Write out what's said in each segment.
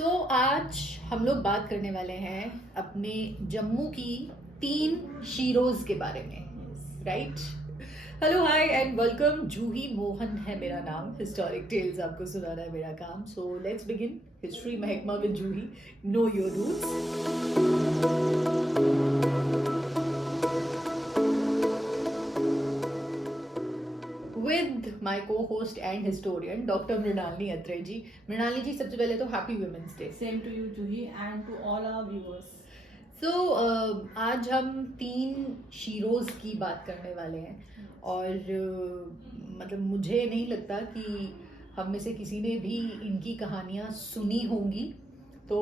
आज हम लोग बात करने वाले हैं अपने जम्मू की 3 शीरोज के बारे में, right? Hello, hi and welcome. Juhi Mohan है मेरा नाम। हिस्टोरिक टेल्स आपको सुनाना है मेरा काम। सो लेट्स बिगिन हिस्ट्री महकमा with Juhi. Know your roots. With my co host and historian doctor Mrinalini Atre ji. Mrinalini ji, सबसे पहले तो happy women's day. Same to you, Juhi, and to all our viewers. So आज हम 3 शीरोज की बात करने वाले हैं और मतलब मुझे नहीं लगता कि हम में से किसी ने भी इनकी कहानियाँ सुनी होंगी। तो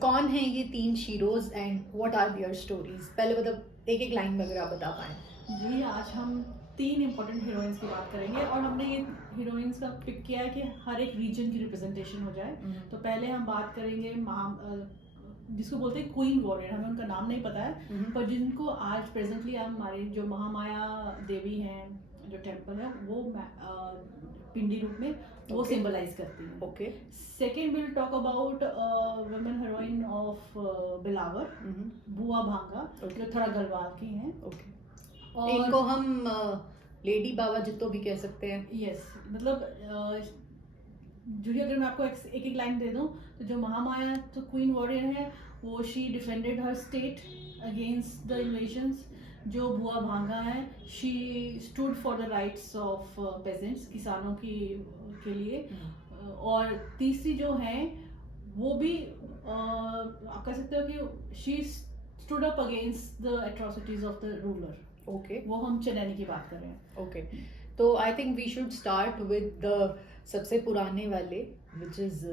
कौन है ये 3 sheroes and what are their stories? पहले मतलब एक एक लाइन में अगर आप बता पाएं। जी, आज हम 3 इम्पोर्टेंट हीरोइंस की बात करेंगे और हमने ये हीरोइंस का पिक किया है कि हर एक रीजन की रिप्रेजेंटेशन हो जाए। तो पहले हम बात करेंगे जिसको बोलते हैं क्वीन वॉरियर। हमें उनका नाम नहीं पता है, पर जिनको आज प्रेजेंटली हमारे जो महामाया देवी हैं, जो टेम्पल है वो पिंडी रूप में वो सिंबलाइज करती है। Okay. Second will talk about women heroine of बिलावर, बुआ भांगा, जो थोड़ा गढ़वाल की हैं। ओके। और इनको हम लेडी बाबा जितो भी कह सकते हैं। यस, मतलब जूही, अगर मैं आपको एक एक लाइन दे दूं तो जो महामाया तो क्वीन वॉरियर है, वो she defended her state against the invasions. जो बुआ भांगा है, she stood for the rights of pageants, किसानों की के लिए। और तीसरी जो है वो भी आप कह सकते हो कि she stood up against the atrocities of the ruler. Okay. वो हम चनैनी की बात कर रहे हैं। ओके, तो I think we should start with the सबसे पुराने वाले, which is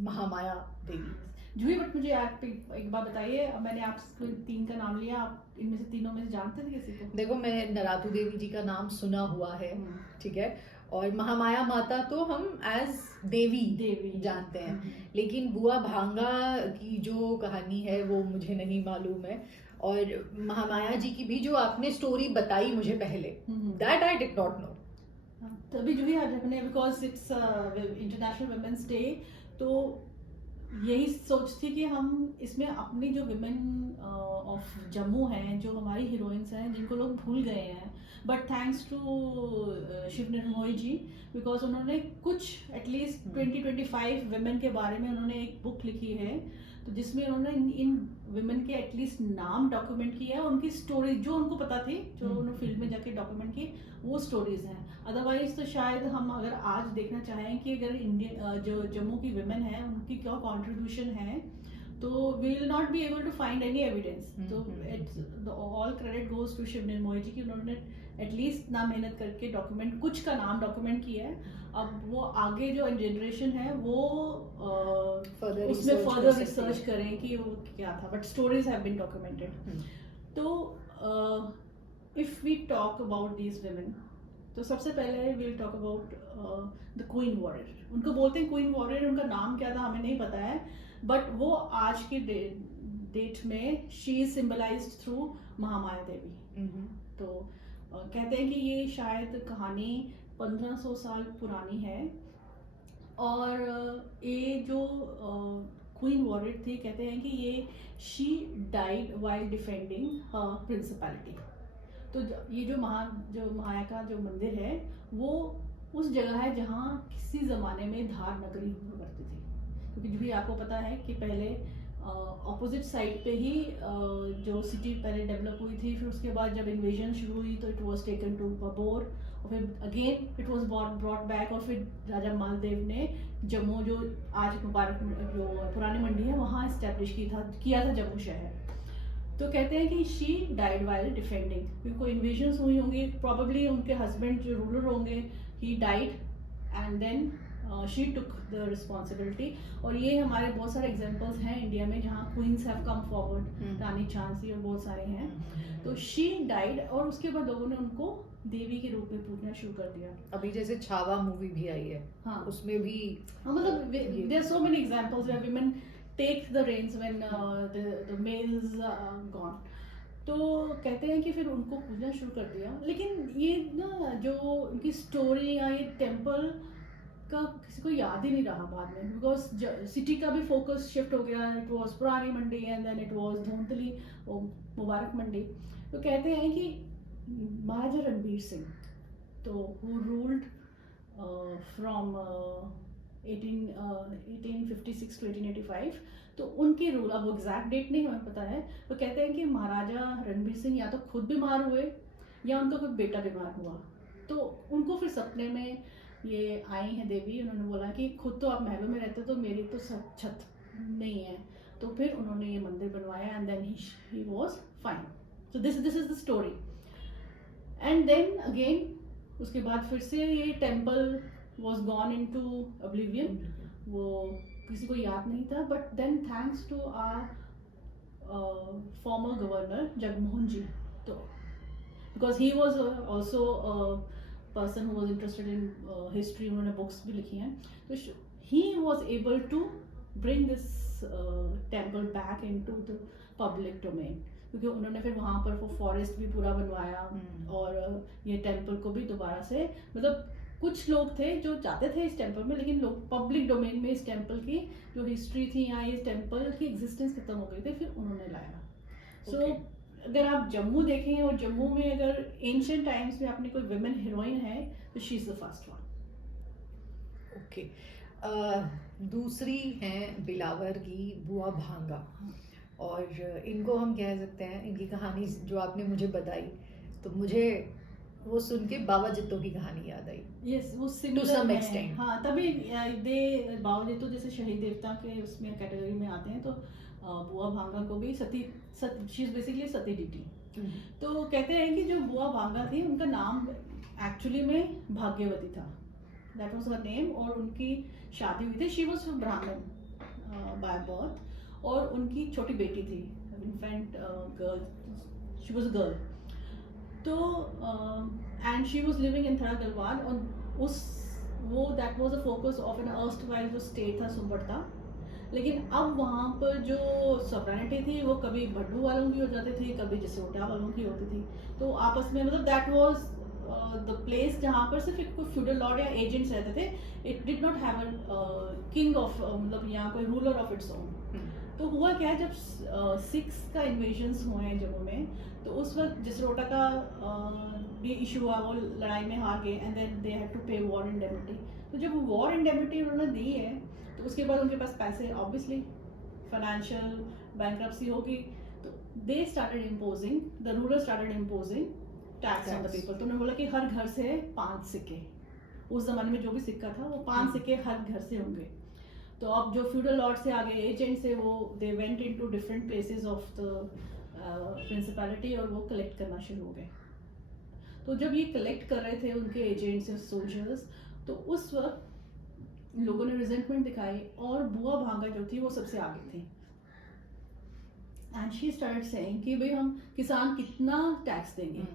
Mahamaya Devi. Juhi, but मुझे आप एक बात बताइए, मैंने आपको 3 का नाम लिया, आप इनमें से तीनों में से जानते थे किसी को? देखो, मैं नरातू देवी जी का नाम सुना हुआ है, ठीक है, और महामाया माता तो हम एज देवी जानते हैं, लेकिन बुआ भांगा की जो कहानी है वो मुझे नहीं मालूम है। और महामाया जी की भी जो आपने स्टोरी बताई मुझे पहले, that I did not know. तभी जूही आज अपने, because it's international women's day, तो यही सोच थी कि हम इसमें अपनी जो विमेन ऑफ जम्मू हैं, जो हमारी हीरोइंस हैं, जिनको लोग भूल गए हैं, but thanks to Shiv Nirmohi ji, because उन्होंने कुछ एटलीस्ट 20-25 विमेन के बारे में उन्होंने एक बुक लिखी है, तो जिसमें उन्होंने इन विमेन के एटलीस्ट नाम डॉक्यूमेंट किया है, उनकी स्टोरी जो उनको पता थी, जो उन्होंने फील्ड में जाके डॉक्यूमेंट की, वो स्टोरीज हैं। अदरवाइज तो शायद हम अगर आज देखना चाहें कि अगर इंडियन जो जम्मू की विमेन है उनकी क्या कॉन्ट्रीब्यूशन है, तो we will not be able to find any evidence. तो all credit goes to Shiv Nirmohi ji की उन्होंने एटलीस्ट ना मेहनत करके डॉक्यूमेंट, कुछ का नाम डॉक्यूमेंट किया है। अब वो आगे जो जनरेशन है वो उसमें फर्दर रिसर्च करें कि वो क्या था, but stories have been documented. तो if we talk about these women, तो सबसे पहले we will talk about the queen warrior. उनको बोलते हैं क्वीन वॉरियर, उनका नाम क्या था हमें नहीं पता है, बट वो आज के डेट में she is symbolised through Mahamaya देवी। तो कहते हैं कि ये शायद कहानी 1500 साल पुरानी है, और ये जो क्वीन वॉरियर थी, कहते हैं कि ये she died while defending her principality. तो ये जो माया का जो मंदिर है, वो उस जगह है जहाँ किसी ज़माने में धार नगरी हुआ करती थी। क्योंकि जो भी आपको पता है कि पहले ऑपोजिट साइड पे ही जो सिटी पहले डेवलप हुई थी, फिर उसके बाद जब इन्वेजन शुरू हुई तो इट वाज टेकन टू बबोर, और फिर again it was brought back, और फिर राजा मालदेव ने जम्मू, जो आज मुबारक जो पुरानी मंडी है, वहाँ इस्टेब्लिश किया था जम्मू शहर। तो कहते हैं कि शी डाइड वाइल डिफेंडिंग, क्योंकि कोई इन्वेजन्स हुई होंगी, प्रॉबेबली उनके हस्बैंड जो रूलर होंगे, he died and then she took the responsibility. और ये हमारे बहुत सारे एग्जांपल्स हैं इंडिया में जहाँ क्वींस हैव कम फॉरवर्ड, रानी झांसी और बहुत सारे हैं। तो शी डाइड, और उसके बाद लोगों ने उनको देवी के रूप में पूजना शुरू कर दिया। अभी जैसे छावा मूवी भी आई है, हाँ, उसमें भी मतलब there are so many examples where women take the reins when the males gone. तो कहते हैं कि फिर उनको पूजना शुरू कर दिया। लेकिन ये ना जो उनकी स्टोरी या ये टेम्पल का किसी को याद ही नहीं रहा बाद में, बिकॉज सिटी का भी फोकस शिफ्ट हो गया. इट वाज पुरानी मंडी and then it was धौंतली Mubarak Mandi. तो कहते हैं कि महाराजा रणबीर सिंह, तो हु रूल्ड फ्रॉम 1856 to 1885, तो उनके रूल, अब एग्जैक्ट डेट नहीं हमें पता है, तो कहते हैं कि महाराजा रणबीर सिंह या तो खुद बीमार हुए या उनका कोई बेटा बीमार हुआ. तो उनको फिर सपने में ये आई हैं देवी, उन्होंने बोला कि खुद तो आप महलों में रहते हो तो मेरी तो छत नहीं है. तो फिर उन्होंने ये मंदिर बनवाया and then he was fine. So this is the story. And then again उसके बाद फिर से ये temple was gone into oblivion. वो किसी को याद नहीं था. But then thanks to our former governor Jagmohan ji, तो because he was also person who was interested in history, उन्होंने बुक्स भी लिखी हैं, तो he was able to bring this temple back into the public domain, क्योंकि उन्होंने फिर वहाँ पर वो फॉरेस्ट भी पूरा बनवाया और ये टेम्पल को भी दोबारा से, मतलब कुछ लोग थे जो जाते थे इस टेम्पल में, लेकिन लोग पब्लिक डोमेन में इस टेम्पल की जो हिस्ट्री थी या इस टेम्पल की एग्जिस्टेंस खत्म हो गई थी, फिर उन्होंने लाया. सो अगर आप जम्मू देखें और जम्मू में अगर एंशिएंट टाइम्स में आपने कोई वुमेन हीरोइन है तो she is the first one. Okay. दूसरी हैं बिलावर की बुआ भांगा, और इनको हम कह सकते हैं, इनकी कहानी जो आपने मुझे बताई तो मुझे वो सुन के बाबा जित्तो की कहानी याद आई. यस, वो टू सम एक्सटेंट. हाँ, तभी दे बाबा जित्तो जैसे शहीद देवता के उसमें कैटेगरी में आते हैं, तो बुआ भांगा को भी she is basically Sati deity. तो कहते हैं कि जो बुआ भांगा थी उनका नाम एक्चुअली में भाग्यवती था, दैट वाज हर नेम, और उनकी शादी हुई थी, she was Brahmin by birth, और उनकी छोटी बेटी थी, infant girl, she was a girl. तो and she was living in Thara Galwan, और उस वो that was the focus of an erstwhile जो स्टेट था सुंबरता. लेकिन अब वहाँ पर जो सॉवरेनिटी थी वो कभी भड्डू वालों की हो जाती थी, कभी जसरोटा वालों की होती थी. तो आपस में, मतलब दैट वाज द प्लेस जहाँ पर सिर्फ एक फ्यूडल लॉर्ड या एजेंट्स रहते थे. It did not have a king of, मतलब यहाँ कोई रूलर ऑफ इट्स ओन. तो हुआ क्या, जब सिक्स का इन्वेजन्स हुए हैं जम्मू में, तो उस वक्त जसरोटा का भी इशू हुआ, वो लड़ाई में हार गए and then they had to pay war indemnity. तो जब वॉर इंडेमिनिटी उन्होंने दी है तो उसके बाद उनके पास पैसे, ऑब्वियसली फाइनेंशियल बैंक्रप्सी होगी, तो they started imposing, the ruler started imposing tax on the people. तो उन्होंने बोला कि हर घर से 5 सिक्के, उस जमाने में जो भी सिक्का था वो 5 सिक्के हर घर से होंगे. तो अब जो फ्यूडल लॉर्ड से आगे एजेंट से, वो they went into different places of the principality और वो कलेक्ट करना शुरू हो गए. तो जब ये कलेक्ट कर रहे थे उनके एजेंट्स और सोल्जर्स, तो उस वक्त लोगों ने रिजेंटमेंट दिखाई, और बुआ भांगा जो थी वो सबसे आगे थी. एंड शी स्टार्टेड सेइंग कि भाई हम किसान कितना टैक्स देंगे,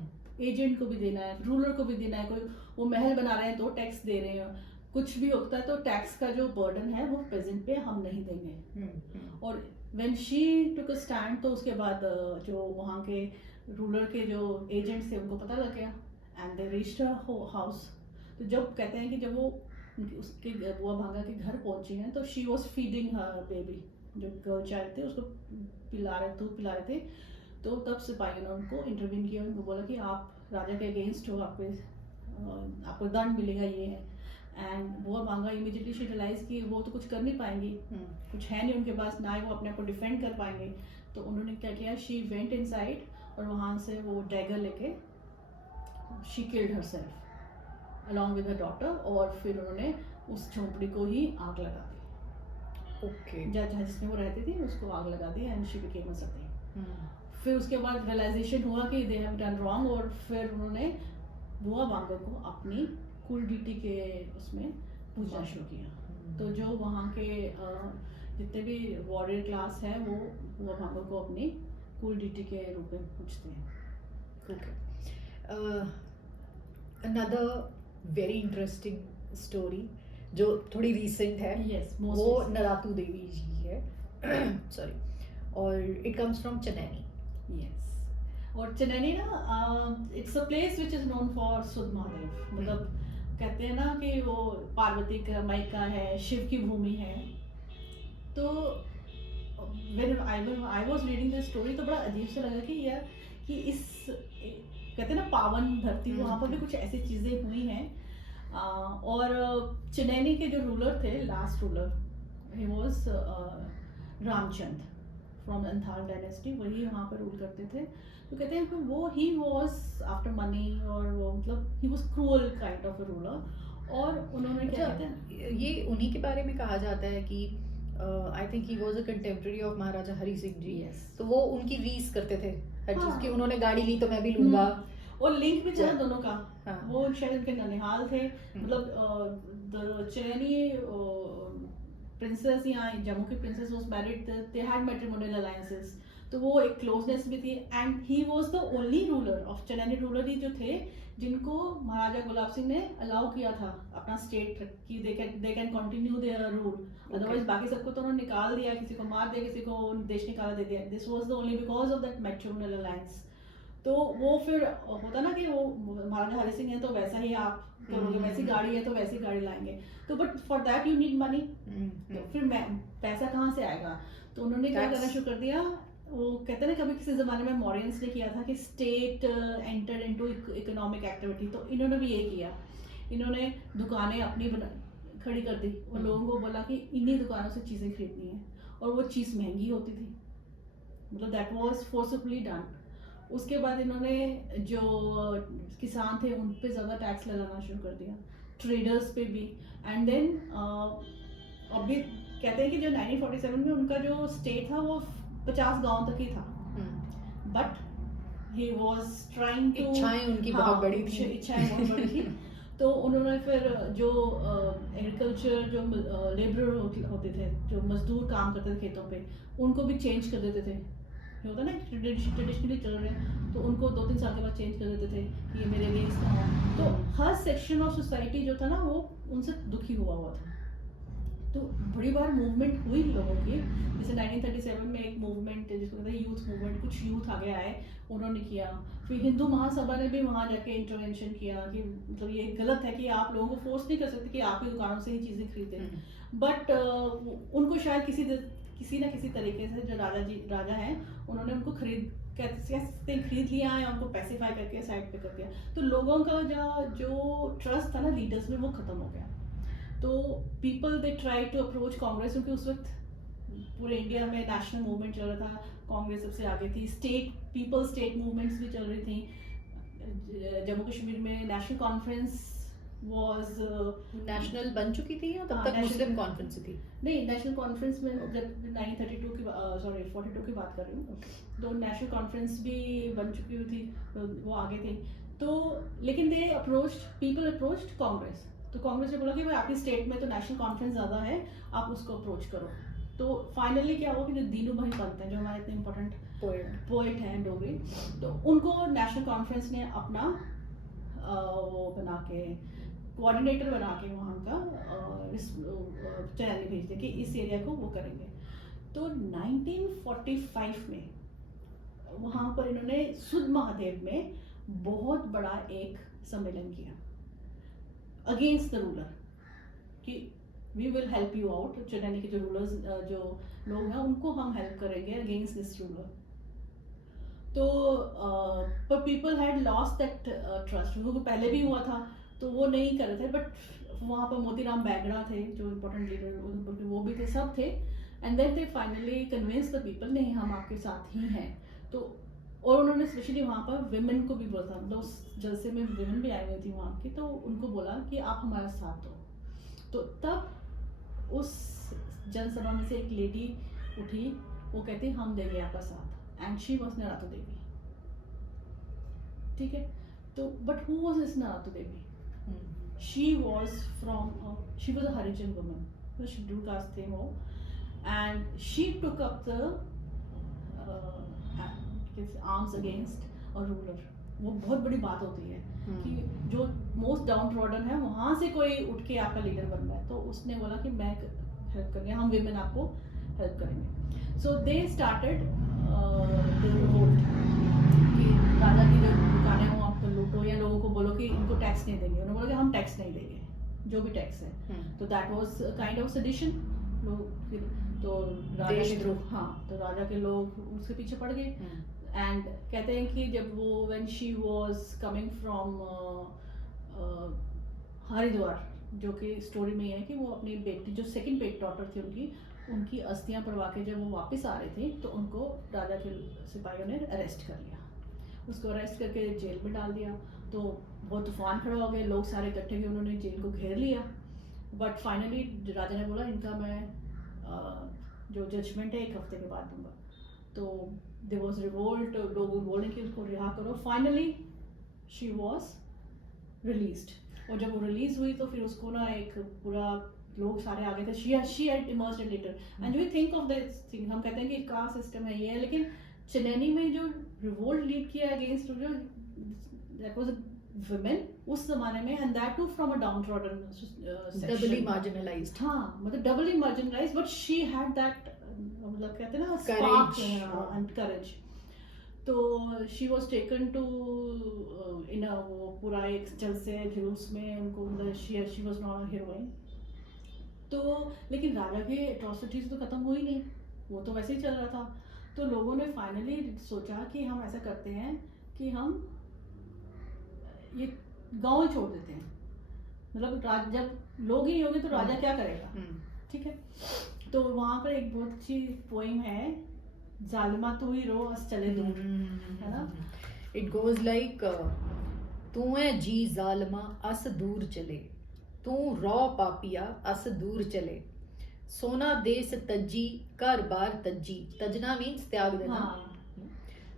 एजेंट को भी देना है, रूलर को भी देना है, कोई वो महल बना रहे हैं तो टैक्स दे रहे हैं, कुछ भी होता है तो टैक्स का जो बर्डन है वो पेजेंट पे हम नहीं देंगे. और when she took a stand, तो उसके बाद जो वहाँ के रूलर के जो एजेंट्स थे उनको पता लग गया and they reached her house. तो जब कहते हैं कि जब वो उसके बुआ भांगा के घर पहुंची हैं, तो she was feeding her baby, जो गर्ल चाइल्ड थे उसको दूध पिला रहे थे. तो तब सिपाही ने उनको इंटरवीन किया, उनको बोला कि आप राजा के अगेंस्ट हो, आपको दंड मिलेगा, ये है. एंड बुआ भांगा इमीडिएटली शी रियलाइज कि वो तो कुछ कर नहीं पाएंगी, कुछ है नहीं उनके पास, ना ही वो अपने आप को डिफेंड कर पाएंगे. तो उन्होंने क्या किया, शी वेंट इनसाइड, और वहाँ से वो डैगर लेके she killed herself along with her daughter, और फिर उन्होंने उस झोंपड़ी को ही आग लगा दी. ओके. जहाँ जिसमें वो रहती थी उसको आग लगा दी एंड शी बिकेम अ सती. फिर उसके बाद रियलाइजेशन हुआ कि दे हैव डन रॉन्ग, और फिर उन्होंने बुआ भांगा को अपनी कुल डीटी के उसमें पूजना शुरू किया. तो जो वहाँ के जितने भी वॉरियर क्लास है वो बुआ भांगा को अपनी कुल डीटी के रूप में पूजते हैं. Okay. Another very interesting story जो थोड़ी रिसेंट है, Yes, वो नरातू देवी जी है. सॉरी. और it comes from Chenani. Yes. और चनैनी ना, it's a place which is known for सुध महादेव. मतलब कहते हैं ना कि वो पार्वती का मायका है, शिव की भूमि है। तो when I was reading this story तो बड़ा अजीब सा लगा कि यार कि इस कहते हैं ना पावन धरती, वहाँ पर भी कुछ ऐसी चीजें हुई हैं। और चिनैनी के जो रूलर थे, last ruler, he was Ramchandra from Anthal dynasty, वही वहाँ पर रूल करते थे। तो कहते हैं कि वो ही वाज आफ्टर मनी, और वो मतलब he was cruel kind of a ruler. और उन्होंने क्या कहते हैं, ये उन्हीं के बारे में कहा जाता है कि I think he was a contemporary of Maharaja Hari Singh ji. Yes. तो वो उनकी रीस करते थे हर हाँ। चीज की, उन्होंने गाड़ी ली तो मैं भी लूंगा। और लिंक भी था Yeah. दोनों का। हाँ। वो शायद उनके ननिहाल थे, मतलब द चिनैनी प्रिंसेस या जम्मू की princess was married, they had matrimonial alliances, तो वो एक क्लोजनेस भी थी। And he was the only ruler of Chenani, ruler ही जो थे जिनको महाराजा गुलाब सिंह ने अलाउ किया था अपना स्टेट कि they can continue their rule. Otherwise बाकी सबको तो उन्होंने निकाल दिया, किसी को मार दिया, किसी को देश निकाला दे दिया। This was the only because of that matrimonial alliance. तो वो फिर होता ना कि वो महाराजा हरि सिंह है तो वैसा ही आप करोगे, वैसी गाड़ी है तो वैसी गाड़ी लाएंगे। तो but for that you need money, तो फिर पैसा कहाँ से आएगा? तो उन्होंने क्या करना शुरू कर दिया, वो कहते हैं ना कभी किसी जमाने में मॉरियंस ने किया था कि state enter into economic activity, तो इन्होंने भी ये किया। इन्होंने दुकानें अपनी खड़ी कर दी और लोगों को बोला कि इन्हीं दुकानों से चीज़ें खरीदनी है, और वो चीज़ महंगी होती थी, मतलब दैट वाज फोर्सफुली डन। उसके बाद इन्होंने जो किसान थे उन पे ज़्यादा टैक्स लगाना शुरू कर दिया, ट्रेडर्स पे भी। एंड देन अभी कहते हैं कि जो 1947 में उनका जो स्टेट था वो 50 गांव तक ही था, but he was trying to, इच्छाएं उनकी बहुत बड़ी थी। इच्छाएं बहुत बड़ी थी। तो उन्होंने फिर जो एग्रीकल्चर जो लेबर होते थे, जो मजदूर काम करते थे खेतों पे, उनको भी चेंज कर देते थे। ये होता ना ट्रेडिशनली चल रहे हैं, तो उनको 2-3 साल के बाद चेंज कर देते थे कि ये मेरे अगेंस्ट ना हो। तो हर सेक्शन ऑफ सोसाइटी जो था ना वो उनसे दुखी हुआ था। तो बड़ी बार मूवमेंट हुई लोगों की, जैसे 1937 में एक मूवमेंट जिसको कहते हैं यूथ मूवमेंट, कुछ यूथ आगे आए, उन्होंने किया। फिर हिंदू महासभा ने भी वहाँ जाके इंटरवेंशन किया कि मतलब ये गलत है कि आप लोगों को फोर्स नहीं कर सकते कि आपकी दुकानों से ही चीज़ें खरीदें। बट उनको शायद किसी ना किसी तरीके से जो राजा हैं उन्होंने उनको खरीद लिया या उनको पैसिफाई करके साइड पे कर दिया। तो लोगों का जो ट्रस्ट था ना लीडर्स में, वो खत्म हो गया। तो people they try to approach Congress, क्योंकि उस वक्त पूरे इंडिया में नेशनल मूवमेंट चल रहा था, कांग्रेस सबसे आगे थी। पीपल स्टेट मूवमेंट्स भी चल रही थी। जम्मू कश्मीर में नेशनल कॉन्फ्रेंस वाज नेशनल बन चुकी थी या तब तक मुस्लिम कॉन्फ्रेंस थी? नहीं, नेशनल कॉन्फ्रेंस में जब 1932 की 42 की बात कर रही हूँ, तो नेशनल कॉन्फ्रेंस भी बन चुकी हुई थी, वो आगे थी। तो लेकिन पीपल अप्रोच्ड कांग्रेस, तो कांग्रेस ने बोला कि भाई आपकी स्टेट में तो नेशनल कॉन्फ्रेंस ज़्यादा है, आप उसको अप्रोच करो। तो फाइनली क्या हुआ कि जो दीनू भाई पंत हैं, जो हमारे इतने इंपॉर्टेंट पोएट हैं डोगरी, तो उनको नेशनल कॉन्फ्रेंस ने अपना वो बना के कोऑर्डिनेटर बना के वहाँ का चैनल भेज दिया कि इस एरिया को वो करेंगे। तो 1945 में वहाँ पर इन्होंने सुध महादेव में बहुत बड़ा एक सम्मेलन किया अगेंस्ट द रूलर कि we will help you out. Chenani के जो रूलर्स जो लोग हैं उनको हम हेल्प करेंगे अगेंस्ट दिस रूलर। तो पर people had lost that trust, वो पहले भी हुआ था तो वो नहीं कर रहे थे। बट वहाँ पर मोतीराम बैगड़ा थे जो इम्पोर्टेंट लीडर उधमपुर के, वो भी थे, सब थे। And then they finally convince the people, नहीं हम आपके साथ ही हैं। तो और उन्होंने स्पेशली वहाँ पर विमेन को भी बोला था, मतलब उस जलसे में विमेन भी आई हुई थी वहाँ की, तो उनको बोला कि आप हमारा साथ दो। तो तब उस जनसभा में से एक लेडी उठी, वो कहती हम देंगे आपका साथ, and she was Naratu Devi. ठीक है, तो but who was this Naratu Devi? She was a Harijan woman, the scheduled caste थे वो, and she took up the arms against a ruler। वो बहुत बड़ी बात होती है कि जो मोस्ट डाउन ट्रॉडन है वहाँ से कोई उठ के आपका लीडर बन रहा है, तो उसने बोला कि मैं हेल्प करेंगे, हम विमेन आपको हेल्प करेंगे। सो दे स्टार्टेड द रिवोल्ट कि राजा की जो दुकानें हो आपको लूटो तो या लोगों को बोलो कि इनको टैक्स नहीं देंगे, उन्होंने बोला कि हम टैक्स नहीं देंगे, जो भी टैक्स है। तो that was kind of sedition. लोग तो राजा के देशद्रोह। हाँ, तो राजा के लोग उसके पीछे पड़ गए। एंड कहते हैं कि जब वो when she was coming from Haridwar, जो कि स्टोरी में है कि वो अपनी बेटी जो सेकंड बेट डॉटर थी उनकी अस्थियां पड़वा के जब वो वापस आ रहे थे तो उनको राजा के सिपाहियों ने अरेस्ट कर लिया। उसको अरेस्ट करके जेल में डाल दिया। तो बहुत तूफान खड़ा हो गए, लोग सारे इकट्ठे हुए, उन्होंने जेल को घेर लिया। बट फाइनली राजा ने बोला इनका मैं जो जजमेंट है 1 हफ्ते के बाद दूंगा। तो देयर वाज रिवोल्ट, लोग बोले कि उसको रिहा करो। Finally she was released. और जब वो रिलीज हुई तो फिर उसको ना एक पूरा लोग सारे आ गए थे। She had emerged in litter and we think of this thing, हम कहते हैं कि कास्ट सिस्टम है ये है, लेकिन चेन्नई में जो रिवोल्ट लीड किया अगेंस्ट जो दैट वाज वुमेन उस जमाने में, and that too from a downtrodden doubly marginalised. हाँ, मतलब doubly marginalised, but she had that, मतलब कहते हैं ना Courage. Spark and courage. तो she was taken to in वो पूरा एक जलसे जुलूस में उनको, मतलब she was not a heroine. तो लेकिन राजा के एट्रोसिटीज तो खत्म हुई नहीं, वो तो वैसे ही चल रहा था। तो लोगों ने फाइनली सोचा कि हम ऐसा करते हैं कि हम ये गांव ही छोड़ देते हैं, मतलब जब लोग ही नहीं होंगे तो राजा क्या करेगा, ठीक है। तो वहां पर एक बहुत अच्छी पोइम है, जालिमा तू ही रो अस चले दूर, है ना। इट गोज लाइक तू है जी जालिमा अस दूर चले, तू रौ पापिया अस दूर चले, सोना देस तज्जी घर बार तज्जी, तजना मीन्स त्याग देना। हाँ,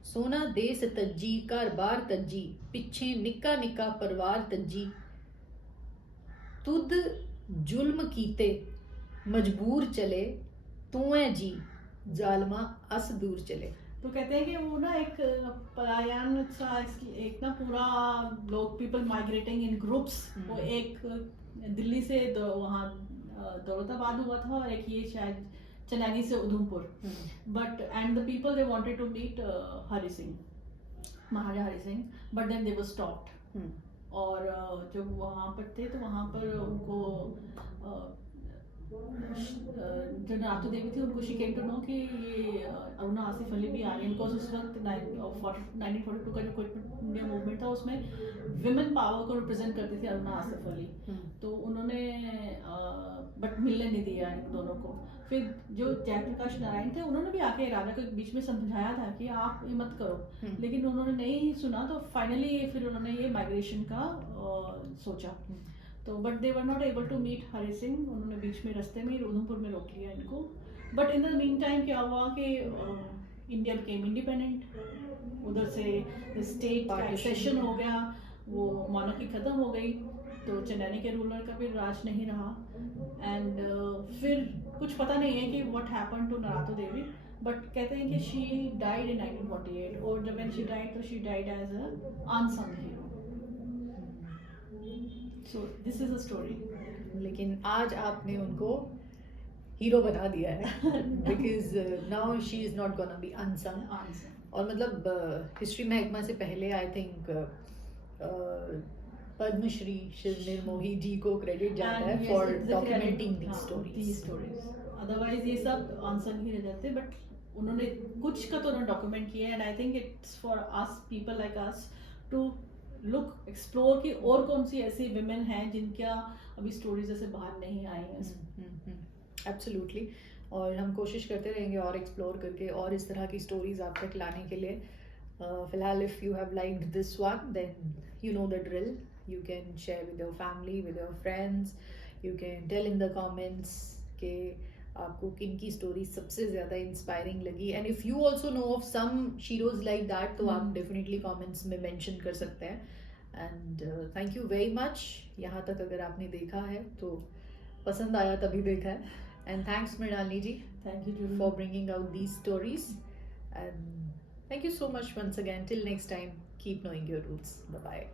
सोना देस तज्जी घर बार तज्जी, पिछे निक्का निक्का परिवार तज्जी, तुद जुल्म कीते मजबूर चले, तू है जी जालमा अस दूर चले। तो कहते हैं कि वो ना एक पलायन सा, एक ना पूरा लोग पीपल माइग्रेटिंग इन ग्रुप्स, वो एक दिल्ली से वहाँ दौलताबाद हुआ था, और एक ये शायद चनैनी से Udhampur. But and the people they wanted to meet Hari Singh, Maharaja Hari Singh, but then they were stopped. और जब वहाँ पर थे तो वहाँ पर उनको जो नातू देवी थी उनको शी केम टू नो कि ये अरुणा आसिफ अली भी आ रही है, बिकॉज उस वक्त 1942 का जो क्विट इंडिया मूवमेंट था उसमें विमेन पावर को रिप्रेजेंट करती थी अरुणा आसिफ अली। तो उन्होंने बट मिलने नहीं दिया इन दोनों को। फिर जो जयप्रकाश नारायण थे उन्होंने भी आके राजा के बीच में समझाया था कि आप ये मत करो, लेकिन उन्होंने नहीं सुना। तो फाइनली फिर उन्होंने ये माइग्रेशन का सोचा। तो but they were not able to meet Hari Singh, उन्होंने बीच में रास्ते में उधमपुर में रोक लिया इनको। But in the mean time क्या हुआ कि इंडिया बिकेम इंडिपेंडेंट, उधर से स्टेट पार्टीशन हो गया, वो मोनार्की खत्म हो गई, तो चन्नैनी के रूलर का भी राज नहीं रहा। एंड फिर कुछ पता नहीं है कि what happen to Narato Devi, but कहते हैं कि शी डाइड इन 1948, और जब व्हेन शी डाइड तो she died as a unsung hero. So this is a story. लेकिन आज आपने उनको हीरो बना दिया है, because now she is not gonna be unsung. और मतलब हिस्ट्री महकमा से पहले आई थिंक पद्मश्री शिव निर्मोही जी को क्रेडिट जाता है for documenting these stories. Otherwise ये सब अनसंग ही रह जाते, बट उन्होंने कुछ का तो उन्होंने डॉक्यूमेंट किया। And I think it's for us people like us to look explore कि और कौन सी ऐसी विमेन हैं जिनका अभी स्टोरीज ऐसे बाहर नहीं आई हैं। एब्सोल्युटली। और हम कोशिश करते रहेंगे और एक्सप्लोर करके और इस तरह की स्टोरीज आप तक लाने के लिए। फिलहाल if you have liked this one then you know the drill, you can share with your family, with your friends, you can tell in the comments कि आपको किन की स्टोरी सबसे ज़्यादा इंस्पायरिंग लगी। And if you also know of some sheroes like that तो आप definitely comments में मेंशन कर सकते हैं। And thank you very much, यहाँ तक अगर आपने देखा है तो पसंद आया तभी देखा है। And thanks Mrinalini ji, thank you for bringing out these stories, and thank you so much once again. Till next time, keep knowing your roots. Bye bye.